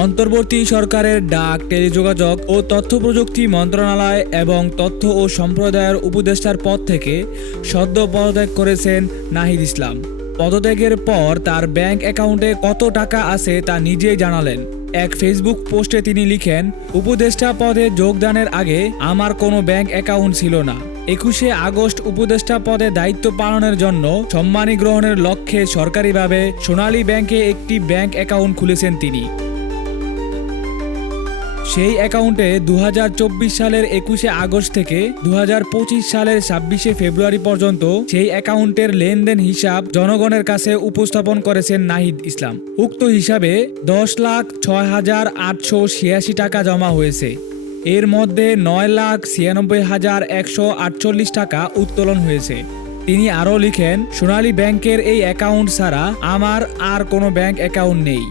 অন্তর্বর্তী সরকারের ডাক, টেলিযোগাযোগ ও তথ্য প্রযুক্তি মন্ত্রণালয় এবং তথ্য ও সম্প্রদায়ের উপদেষ্টার পদ থেকে সদ্য পদত্যাগ করেছেন নাহিদ ইসলাম। পদত্যাগের পর তার ব্যাংক অ্যাকাউন্টে কত টাকা আছে তা নিজেই জানালেন। এক ফেসবুক পোস্টে তিনি লিখেন, উপদেষ্টা পদে যোগদানের আগে আমার কোনো ব্যাংক অ্যাকাউন্ট ছিল না। 21শে আগস্ট উপদেষ্টা পদে দায়িত্ব পালনের জন্য সম্মানী গ্রহণের লক্ষ্যে সরকারিভাবে সোনালী ব্যাংকে একটি ব্যাংক অ্যাকাউন্ট খুলেছেন তিনি। সেই অ্যাকাউন্টে 2024 সালের 21শে আগস্ট থেকে 2025 সালের 26শে ফেব্রুয়ারি পর্যন্ত সেই অ্যাকাউন্টের লেনদেন হিসাব জনগণের কাছে উপস্থাপন করেছেন নাহিদ ইসলাম। উক্ত হিসাবে 10,06,886 টাকা জমা হয়েছে। এর মধ্যে 9,96,148 টাকা উত্তোলন হয়েছে। তিনি আরও লিখেন, সোনালী ব্যাংকের এই অ্যাকাউন্ট ছাড়া আমার আর কোনো ব্যাংক অ্যাকাউন্ট নেই।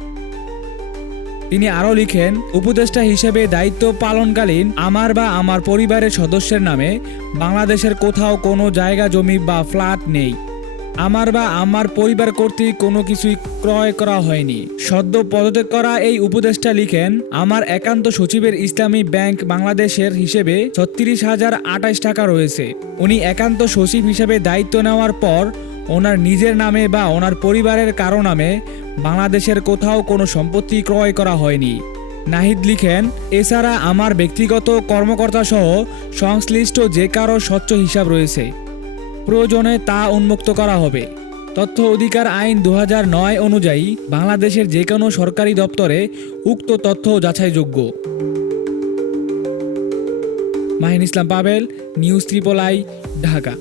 তিনি আরও লিখেন, উপদেষ্টা হিসেবে দায়িত্ব পালনকালীন আমার বা আমার পরিবারের সদস্যের নামে বাংলাদেশের কোথাও কোনো জায়গা জমি বা ফ্ল্যাট নেই। আমার বা আমার পরিবার কর্তৃক কোনো কিছুই ক্রয় করা হয়নি। সদ্য পদত্যাগ করা এই উপদেষ্টা লিখেন, আমার একান্ত সচিবের ইসলামী ব্যাংক বাংলাদেশের হিসেবে 36,028 টাকা রয়েছে। উনি একান্ত সচিব হিসেবে দায়িত্ব নেওয়ার পর ওনার নিজের নামে বা ওনার পরিবারের কারো নামে বাংলাদেশের কোথাও কোনো সম্পত্তি ক্রয় করা হয়নি। নাহিদ লিখেন, এছাড়া আমার ব্যক্তিগত কর্মকর্তা সহ সংশ্লিষ্ট যে কারো স্বচ্ছ হিসাব রয়েছে, প্রয়োজনে তা উন্মুক্ত করা হবে। তথ্য অধিকার আইন 2009 অনুযায়ী বাংলাদেশের যে কোনো সরকারি দপ্তরে উক্ত তথ্য যাচাইযোগ্য। Mahin Islam Pabel, news triple I, Dhaka.